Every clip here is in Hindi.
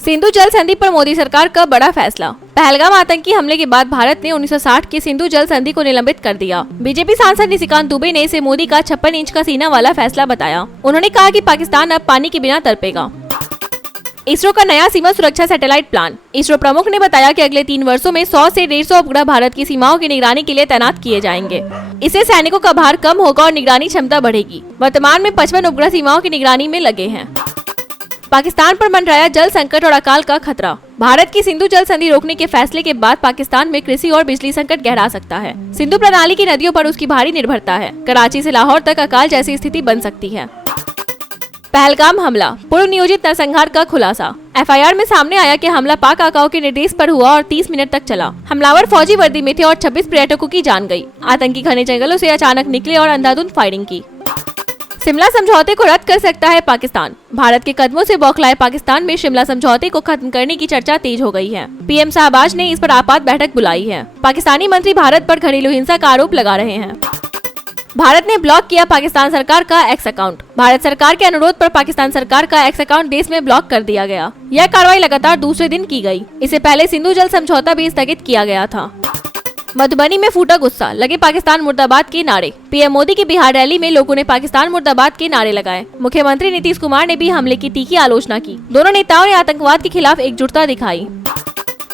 सिंधु जल संधि पर मोदी सरकार का बड़ा फैसला। पहलगाम आतंकी हमले के बाद भारत ने 1960 की सिंधु जल संधि को निलंबित कर दिया। बीजेपी सांसद निशिकांत दुबे ने इसे मोदी का 56 इंच का सीना वाला फैसला बताया। उन्होंने कहा कि पाकिस्तान अब पानी के बिना तड़पेगा। इसरो का नया सीमा सुरक्षा सैटेलाइट प्लान। इसरो प्रमुख ने बताया कि अगले 3 वर्षों में 100 से 150 उपग्रह भारत की सीमाओं की निगरानी के लिए तैनात किए जाएंगे। इससे सैनिकों का भार कम होगा और निगरानी क्षमता बढ़ेगी। वर्तमान में 55 उपग्रह सीमाओं की निगरानी में लगे हैं। पाकिस्तान पर मंडराया जल संकट और अकाल का खतरा। भारत की सिंधु जल संधि रोकने के फैसले के बाद पाकिस्तान में कृषि और बिजली संकट गहरा सकता है। सिंधु प्रणाली की नदियों पर उसकी भारी निर्भरता है। कराची से लाहौर तक अकाल जैसी स्थिति बन सकती है। पहलगाम हमला, पूर्व नियोजित नरसंहार का खुलासा। एफआईआर में सामने आया कि हमला पाक आकाओं के निर्देश पर हुआ और 30 मिनट तक चला। हमलावर फौजी वर्दी में थे और 26 पर्यटकों की जान गई। आतंकी घने जंगलों से अचानक निकले और अंधाधुंध फायरिंग की। शिमला समझौते को रद्द कर सकता है पाकिस्तान। भारत के कदमों से बौखलाए पाकिस्तान में शिमला समझौते को खत्म करने की चर्चा तेज हो गई है। पीएम शाहबाज ने इस पर आपात बैठक बुलाई है। पाकिस्तानी मंत्री भारत पर घरेलू हिंसा का आरोप लगा रहे हैं। भारत ने ब्लॉक किया पाकिस्तान सरकार का एक्स अकाउंट। भारत सरकार के अनुरोध पर पाकिस्तान सरकार का एक्स अकाउंट देश में ब्लॉक कर दिया गया। यह कार्रवाई लगातार दूसरे दिन की गई। इससे पहले सिंधु जल समझौता भी स्थगित किया गया था। मधुबनी में फूटा गुस्सा, लगे पाकिस्तान मुर्दाबाद के नारे। पीएम मोदी की बिहार रैली में लोगों ने पाकिस्तान मुर्दाबाद के नारे लगाए। मुख्यमंत्री नीतीश कुमार ने भी हमले की तीखी आलोचना की। दोनों नेताओं ने आतंकवाद के खिलाफ एकजुटता दिखाई।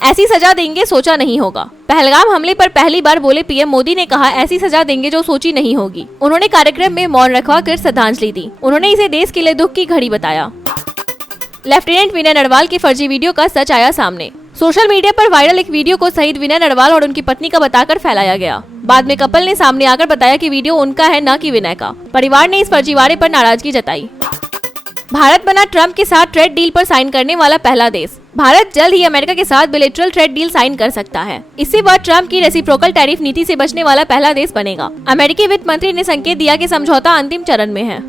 ऐसी सजा देंगे सोचा नहीं होगा। पहलगाम हमले पर पहली बार बोले पीएम मोदी ने कहा, ऐसी सजा देंगे जो सोची नहीं होगी। उन्होंने कार्यक्रम में मौन रखवा कर श्रद्धांजलि दी। उन्होंने इसे देश के लिए दुख की घड़ी बताया। लेफ्टिनेंट विनय नरवाल के फर्जी वीडियो का सच आया सामने। सोशल मीडिया पर वायरल एक वीडियो को शहीद विनय नरवाल और उनकी पत्नी का बताकर फैलाया गया। बाद में कपल ने सामने आकर बताया कि वीडियो उनका है, न कि विनय का। परिवार ने इस फर्जीवाड़े पर नाराजगी जताई। भारत बना ट्रंप के साथ ट्रेड डील पर साइन करने वाला पहला देश। भारत जल्द ही अमेरिका के साथ बिलेटरल ट्रेड डील साइन कर सकता है। इससे वह ट्रंप की रेसिप्रोकल टैरिफ नीति से बचने वाला पहला देश बनेगा। अमेरिकी वित्त मंत्री ने संकेत दिया कि समझौता अंतिम चरण में है।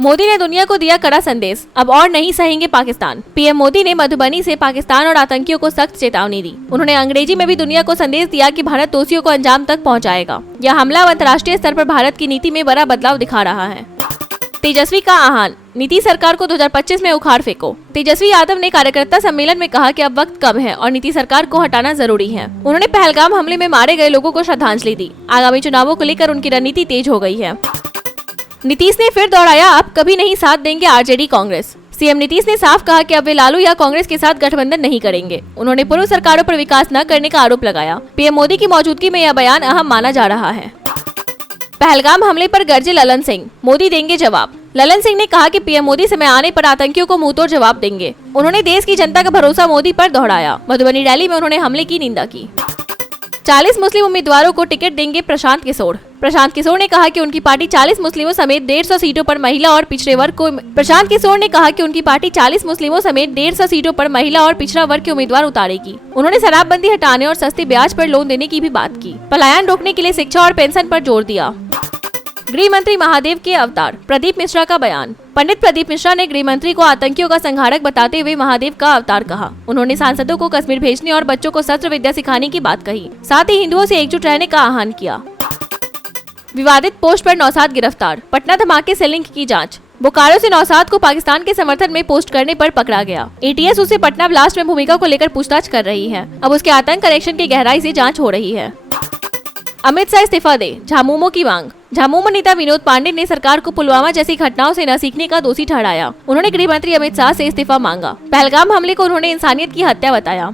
मोदी ने दुनिया को दिया कड़ा संदेश, अब और नहीं सहेंगे पाकिस्तान। पीएम मोदी ने मधुबनी से पाकिस्तान और आतंकियों को सख्त चेतावनी दी। उन्होंने अंग्रेजी में भी दुनिया को संदेश दिया कि भारत दोषियों को अंजाम तक पहुंचाएगा। यह हमला अंतर्राष्ट्रीय स्तर पर भारत की नीति में बड़ा बदलाव दिखा रहा है। तेजस्वी का आह्वान, नीतीश सरकार को 2025 में उखाड़ फेंको। तेजस्वी यादव ने कार्यकर्ता सम्मेलन में कहा कि अब वक्त कम है और नीतीश सरकार को हटाना जरूरी है। उन्होंने पहलगाम हमले में मारे गए लोगों को श्रद्धांजलि दी। आगामी चुनावों को लेकर उनकी रणनीति तेज हो गई है। नीतीश ने फिर दोहराया, अब कभी नहीं साथ देंगे आरजेडी कांग्रेस। सीएम नीतीश ने साफ कहा कि अब वे लालू या कांग्रेस के साथ गठबंधन नहीं करेंगे। उन्होंने पूर्व सरकारों पर विकास न करने का आरोप लगाया। पीएम मोदी की मौजूदगी में यह बयान अहम माना जा रहा है। पहलगाम हमले पर गरजे ललन सिंह, मोदी देंगे जवाब। ललन सिंह ने कहा कि पीएम मोदी समय आने पर आतंकियों को मुंहतोड़ जवाब देंगे। उन्होंने देश की जनता का भरोसा मोदी पर दोहराया। मधुबनी रैली में उन्होंने हमले की निंदा की। 40 मुस्लिम उम्मीदवारों को टिकट देंगे प्रशांत किशोर। प्रशांत किशोर ने कहा कि उनकी पार्टी 40 मुस्लिमों समेत 150 सीटों पर महिला और पिछड़े वर्ग को प्रशांत किशोर ने कहा कि उनकी पार्टी 40 मुस्लिमों समेत 150 सीटों पर महिला और पिछड़ा वर्ग के उम्मीदवार उतारेगी। उन्होंने शराबबंदी हटाने और सस्ते ब्याज पर लोन देने की भी बात की। पलायन रोकने के लिए शिक्षा और पेंशन पर जोर दिया। गृह मंत्री महादेव के अवतार, प्रदीप मिश्रा का बयान। पंडित प्रदीप मिश्रा ने गृह मंत्री को आतंकियों का संहारक बताते हुए महादेव का अवतार कहा। उन्होंने सांसदों को कश्मीर भेजने और बच्चों को शस्त्र विद्या सिखाने की बात कही। साथ ही हिंदुओं से एकजुट रहने का आह्वान किया। विवादित पोस्ट पर नौशाद गिरफ्तार, पटना धमाके से लिंक की जांच। बोकारो से नौशाद को पाकिस्तान के समर्थन में पोस्ट करने पर पकड़ा गया। एटीएस उसे पटना ब्लास्ट में भूमिका को लेकर पूछताछ कर रही है। अब उसके आतंक कनेक्शन की गहराई से जांच हो रही है। अमित शाह इस्तीफा दे, झामुमो की मांग। झामुमो नेता विनोद पांडे ने सरकार को पुलवामा जैसी घटनाओं से न सीखने का दोषी ठहराया। उन्होंने गृह मंत्री अमित शाह से इस्तीफा मांगा। पहलगाम हमले को उन्होंने इंसानियत की हत्या बताया।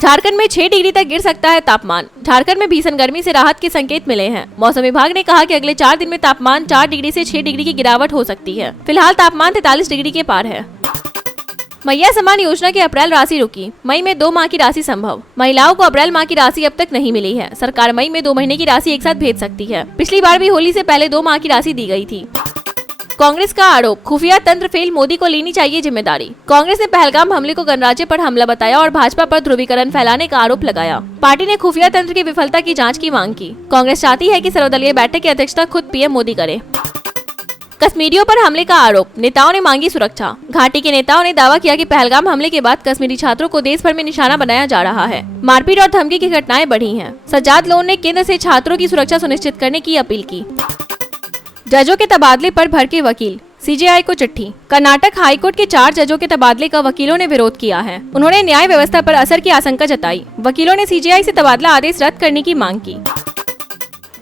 झारखंड में 6 डिग्री तक गिर सकता है तापमान। झारखंड में भीषण गर्मी से राहत के संकेत मिले हैं। मौसम विभाग ने कहा कि अगले 4 दिन में तापमान 4 डिग्री से 6 डिग्री की गिरावट हो सकती है। फिलहाल तापमान 43 डिग्री के पार है। मैया सम्मान योजना की अप्रैल राशि रुकी, मई में 2 माह की राशि संभव। महिलाओं को अप्रैल माह की राशि अब तक नहीं मिली है। सरकार मई में 2 महीने की राशि एक साथ भेज सकती है। पिछली बार भी होली से पहले 2 माह की राशि दी गई थी। कांग्रेस का आरोप, खुफिया तंत्र फेल, मोदी को लेनी चाहिए जिम्मेदारी। कांग्रेस ने पहलगाम हमले को गणराज्य पर हमला बताया और भाजपा पर ध्रुवीकरण फैलाने का आरोप लगाया। पार्टी ने खुफिया तंत्र की विफलता की जांच की मांग की। कांग्रेस चाहती है कि सर्वदलीय बैठक की अध्यक्षता खुद पीएम मोदी करे। कश्मीरियों पर हमले का आरोप, नेताओं ने मांगी सुरक्षा। घाटी के नेताओं ने दावा किया कि पहलगाम हमले के बाद कश्मीरी छात्रों को देश भर में निशाना बनाया जा रहा है। मारपीट और धमकी की घटनाएं बढ़ी हैं। सज्जाद लोन ने केंद्र से छात्रों की सुरक्षा सुनिश्चित करने की अपील की। जजों के तबादले पर भड़के वकील, सीजेआई को चिट्ठी। कर्नाटक हाईकोर्ट के 4 जजों के तबादले का वकीलों ने विरोध किया है। उन्होंने न्याय व्यवस्था पर असर की आशंका जताई। वकीलों ने सीजेआई से तबादला आदेश रद्द करने की मांग की।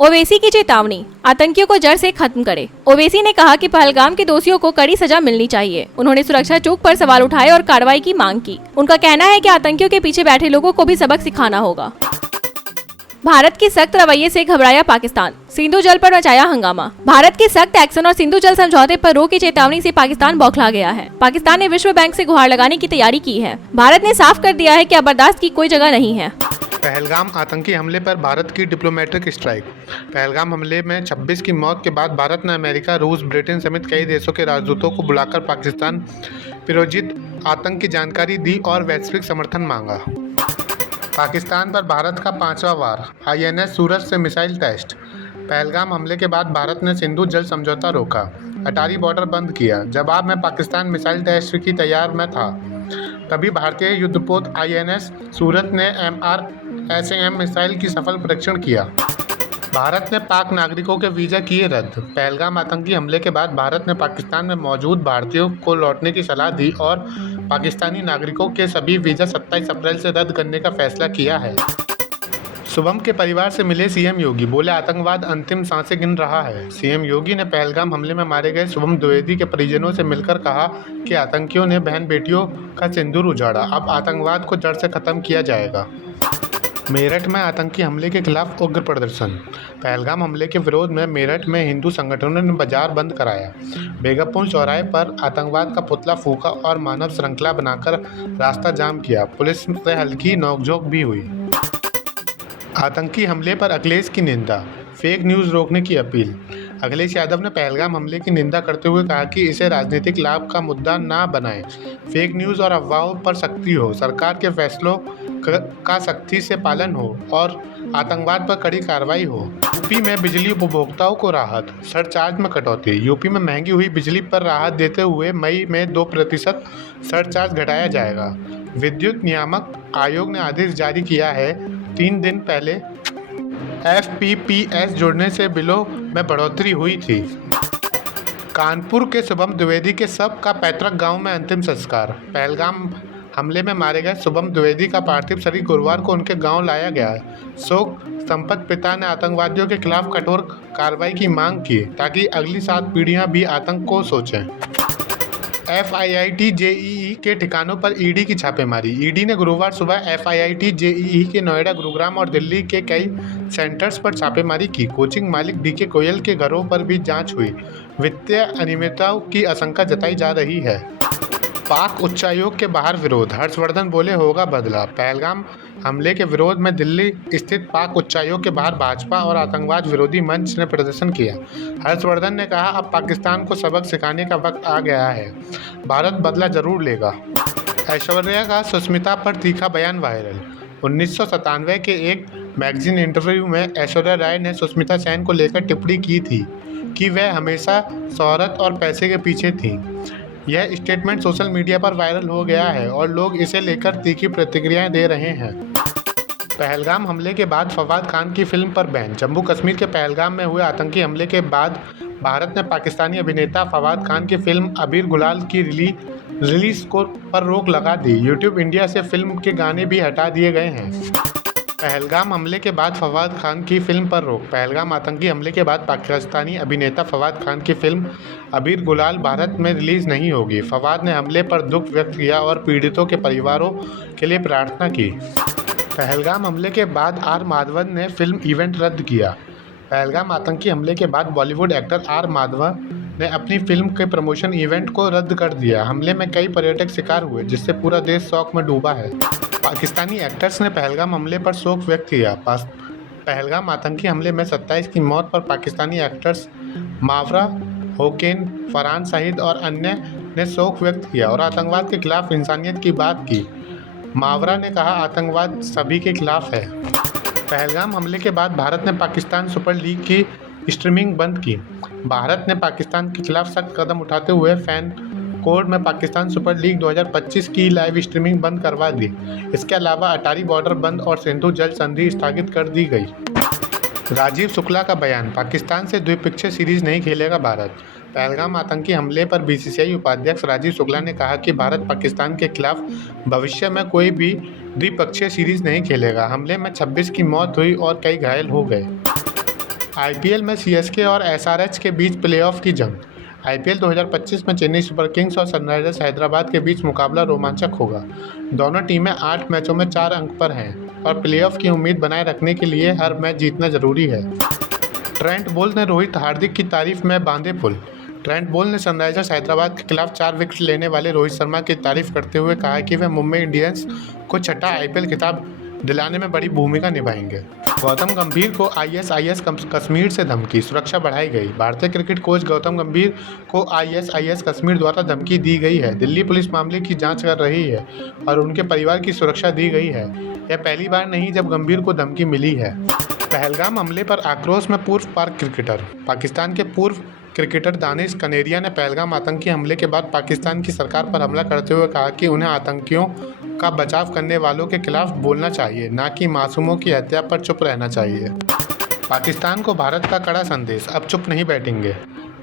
ओवैसी की चेतावनी, आतंकियों को जड़ से खत्म करे। ओवैसी ने कहा कि पहलगाम के दोषियों को कड़ी सजा मिलनी चाहिए। उन्होंने सुरक्षा चूक पर सवाल उठाए और कार्रवाई की मांग की। उनका कहना है कि आतंकियों के पीछे बैठे लोगों को भी सबक सिखाना होगा। भारत की सख्त रवैये से घबराया पाकिस्तान, सिंधु जल पर मचाया हंगामा। भारत के सख्त एक्शन और सिंधु जल समझौते पर रोक की चेतावनी से पाकिस्तान बौखला गया है। पाकिस्तान ने विश्व बैंक से गुहार लगाने की तैयारी की है। भारत ने साफ कर दिया है कि अब बर्दाश्त की कोई जगह नहीं है। पहलगाम आतंकी हमले पर भारत की डिप्लोमेटिक स्ट्राइक। पहलगाम हमले में 26 की मौत के बाद भारत ने अमेरिका, रूस, ब्रिटेन समेत कई देशों के राजदूतों को बुलाकर पाकिस्तान प्रायोजित आतंक की जानकारी दी और वैश्विक समर्थन मांगा। पाकिस्तान पर भारत का 5वां वार, INS सूरज से मिसाइल टेस्ट। पहलगाम हमले के बाद भारत ने सिंधु जल समझौता रोका, अटारी बॉर्डर बंद किया। जवाब में पाकिस्तान मिसाइल टेस्ट की तैयार में था। तभी भारतीय युद्धपोत INS सूरज ने MRSAM मिसाइल की सफल परीक्षण किया। भारत ने पाक नागरिकों के वीज़ा किए रद्द। पहलगाम आतंकी हमले के बाद भारत ने पाकिस्तान में मौजूद भारतीयों को लौटने की सलाह दी और पाकिस्तानी नागरिकों के सभी वीज़ा 27 अप्रैल से रद्द करने का फैसला किया है। शुभम के परिवार से मिले CM योगी, बोले आतंकवाद अंतिम सांसें गिन रहा है। CM योगी ने पहलगाम हमले में मारे गए शुभम द्विवेदी के परिजनों से मिलकर कहा कि आतंकियों ने बहन बेटियों का सिंदूर उजाड़ा, अब आतंकवाद को जड़ से खत्म किया जाएगा। मेरठ में आतंकी हमले के खिलाफ उग्र प्रदर्शन। पहलगाम हमले के विरोध में मेरठ में हिंदू संगठनों ने बाजार बंद कराया। बेगमपुर चौराहे पर आतंकवाद का पुतला फूंका और मानव श्रृंखला बनाकर रास्ता जाम किया। पुलिस से हल्की नोकझोंक भी हुई। आतंकी हमले पर अखिलेश की निंदा, फेक न्यूज़ रोकने की अपील। अखिलेश यादव ने पहलगाम हमले की निंदा करते हुए कहा कि इसे राजनीतिक लाभ का मुद्दा ना बनाएं। फेक न्यूज़ और अफवाहों पर सख्ती हो, सरकार के फैसलों का सख्ती से पालन हो और आतंकवाद पर कड़ी कार्रवाई हो। यूपी में बिजली उपभोक्ताओं को राहत, सरचार्ज में कटौती। यूपी में महंगी हुई बिजली पर राहत देते हुए मई में 2% सरचार्ज घटाया जाएगा। विद्युत नियामक आयोग ने आदेश जारी किया है। 3 दिन पहले FPPS जुड़ने से बिलों में बढ़ोतरी हुई थी। कानपुर के शुभम द्विवेदी के शव का पैतृक गांव में अंतिम संस्कार। पहलगाम हमले में मारे गए शुभम द्विवेदी का पार्थिव शरीर गुरुवार को उनके गांव लाया गया है। शोक संपन्न पिता ने आतंकवादियों के खिलाफ कठोर कार्रवाई की मांग की ताकि अगली 7 पीढ़ियां भी आतंक को सोचें। FIIT JEE के ठिकानों पर ED की छापेमारी। ED ने गुरुवार सुबह FIIT JEE के नोएडा, गुरुग्राम और दिल्ली के कई सेंटर्स पर छापेमारी की। कोचिंग मालिक DK गोयल के घरों पर भी जांच हुई। वित्तीय अनियमितताओं की आशंका जताई जा रही है। पाक उच्चायोग के बाहर विरोध, हर्षवर्धन बोले होगा बदला। पहलगाम हमले के विरोध में दिल्ली स्थित पाक उच्चायोग के बाहर भाजपा और आतंकवाद विरोधी मंच ने प्रदर्शन किया। हर्षवर्धन ने कहा, अब पाकिस्तान को सबक सिखाने का वक्त आ गया है, भारत बदला जरूर लेगा। ऐश्वर्या का सुष्मिता पर तीखा बयान वायरल। 1997 के एक मैगजीन इंटरव्यू में ऐश्वर्या राय ने सुष्मिता सेन को लेकर टिप्पणी की थी कि वह हमेशा शोहरत और पैसे के पीछे थीं। यह स्टेटमेंट सोशल मीडिया पर वायरल हो गया है और लोग इसे लेकर तीखी प्रतिक्रियाएं दे रहे हैं। पहलगाम हमले के बाद फवाद खान की फिल्म पर बैन। जम्मू कश्मीर के पहलगाम में हुए आतंकी हमले के बाद भारत ने पाकिस्तानी अभिनेता फवाद खान की फिल्म अबीर गुलाल की रिलीज पर रोक लगा दी। यूट्यूब इंडिया से फिल्म के गाने भी हटा दिए गए हैं। पहलगाम हमले के बाद फवाद खान की फिल्म पर रोक। पहलगाम आतंकी हमले के बाद पाकिस्तानी अभिनेता फवाद खान की फिल्म अबीर गुलाल भारत में रिलीज नहीं होगी। फवाद ने हमले पर दुख व्यक्त किया और पीड़ितों के परिवारों के लिए प्रार्थना की। पहलगाम हमले के बाद R माधवन ने फिल्म इवेंट रद्द किया। पहलगाम आतंकी हमले के बाद बॉलीवुड एक्टर R माधवन ने अपनी फिल्म के प्रमोशन इवेंट को रद्द कर दिया। हमले में कई पर्यटक शिकार हुए, जिससे पूरा देश शोक में डूबा है। पाकिस्तानी एक्टर्स ने पहलगाम हमले पर शोक व्यक्त किया। पहलगाम आतंकी हमले में 27 की मौत पर पाकिस्तानी एक्टर्स मावरा, होकेन, फरहान शाहिद और अन्य ने शोक व्यक्त किया और आतंकवाद के खिलाफ इंसानियत की बात की। मावरा ने कहा, आतंकवाद सभी के खिलाफ है। पहलगाम हमले के बाद भारत ने पाकिस्तान सुपर लीग की स्ट्रीमिंग बंद की। भारत ने पाकिस्तान के खिलाफ सख्त कदम उठाते हुए फैन कोड में पाकिस्तान सुपर लीग 2025 की लाइव स्ट्रीमिंग बंद करवा दी। इसके अलावा अटारी बॉर्डर बंद और सिंधु जल संधि स्थगित कर दी गई। राजीव शुक्ला का बयान, पाकिस्तान से द्विपक्षीय सीरीज नहीं खेलेगा भारत। पहलगाम आतंकी हमले पर बीसीसीआई उपाध्यक्ष राजीव शुक्ला ने कहा कि भारत पाकिस्तान के खिलाफ भविष्य में कोई भी द्विपक्षीय सीरीज नहीं खेलेगा। हमले में 26 की मौत हुई और कई घायल हो गए। आईपीएल में सीएसके और एसआरएच के बीच प्लेऑफ की जंग। आईपीएल 2025 में चेन्नई सुपर किंग्स और सनराइजर्स हैदराबाद के बीच मुकाबला रोमांचक होगा। दोनों टीमें 8 मैचों में 4 अंक पर हैं और प्लेऑफ की उम्मीद बनाए रखने के लिए हर मैच जीतना जरूरी है। ट्रेंट बोल्ट ने रोहित हार्दिक की तारीफ में बांधे पुल। ट्रेंट बोल्ट ने सनराइजर्स हैदराबाद के खिलाफ 4 विकेट लेने वाले रोहित शर्मा की तारीफ करते हुए कहा कि वे मुंबई इंडियंस को छठा आईपीएल खिताब दिलाने में बड़ी भूमिका निभाएंगे। गौतम गंभीर को आईएसआईएस कश्मीर से धमकी, सुरक्षा बढ़ाई गई। भारतीय क्रिकेट कोच गौतम गंभीर को आईएसआईएस कश्मीर द्वारा धमकी दी गई है। दिल्ली पुलिस मामले की जांच कर रही है और उनके परिवार की सुरक्षा दी गई है। यह पहली बार नहीं जब गंभीर को धमकी मिली है। पहलगाम हमले पर आक्रोश में पूर्व पाक क्रिकेटर। पाकिस्तान के पूर्व क्रिकेटर दानिश कनेरिया ने पहलगाम आतंकी हमले के बाद पाकिस्तान की सरकार पर हमला करते हुए कहा कि उन्हें आतंकियों का बचाव करने वालों के खिलाफ बोलना चाहिए, न कि मासूमों की हत्या पर चुप रहना चाहिए। पाकिस्तान को भारत का कड़ा संदेश, अब चुप नहीं बैठेंगे।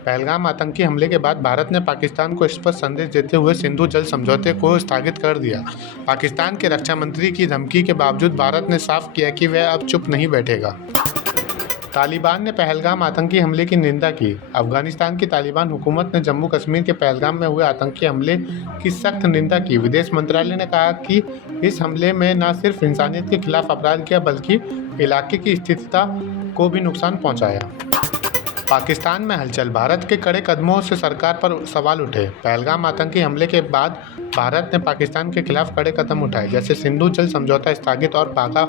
पहलगाम आतंकी हमले के बाद भारत ने पाकिस्तान को स्पष्ट संदेश देते हुए सिंधु जल समझौते को स्थगित कर दिया। पाकिस्तान के रक्षा मंत्री की धमकी के बावजूद भारत ने साफ किया कि वह अब चुप नहीं बैठेगा। तालिबान ने पहलगाम आतंकी हमले की निंदा की। अफगानिस्तान की तालिबान हुकूमत ने जम्मू कश्मीर के पहलगाम में हुए आतंकी हमले की सख्त निंदा की। विदेश मंत्रालय ने कहा कि इस हमले में न सिर्फ इंसानियत के खिलाफ अपराध किया बल्कि इलाके की स्थिरता को भी नुकसान पहुंचाया। पाकिस्तान में हलचल, भारत के कड़े कदमों से सरकार पर सवाल उठे। पहलगाम आतंकी हमले के बाद भारत ने पाकिस्तान के खिलाफ कड़े कदम उठाए, जैसे सिंधु जल समझौता स्थगित और बाघा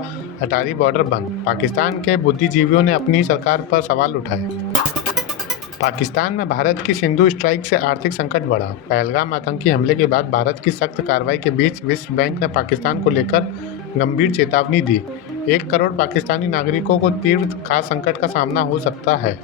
अटारी बॉर्डर बंद। पाकिस्तान के बुद्धिजीवियों ने अपनी सरकार पर सवाल उठाए। पाकिस्तान में भारत की सिंधु स्ट्राइक से आर्थिक संकट बढ़ा। पहलगाम आतंकी हमले के बाद भारत की सख्त कार्रवाई के बीच विश्व बैंक ने पाकिस्तान को लेकर गंभीर चेतावनी दी। 1 करोड़ पाकिस्तानी नागरिकों को तीव्र खाद्य संकट का सामना हो सकता है।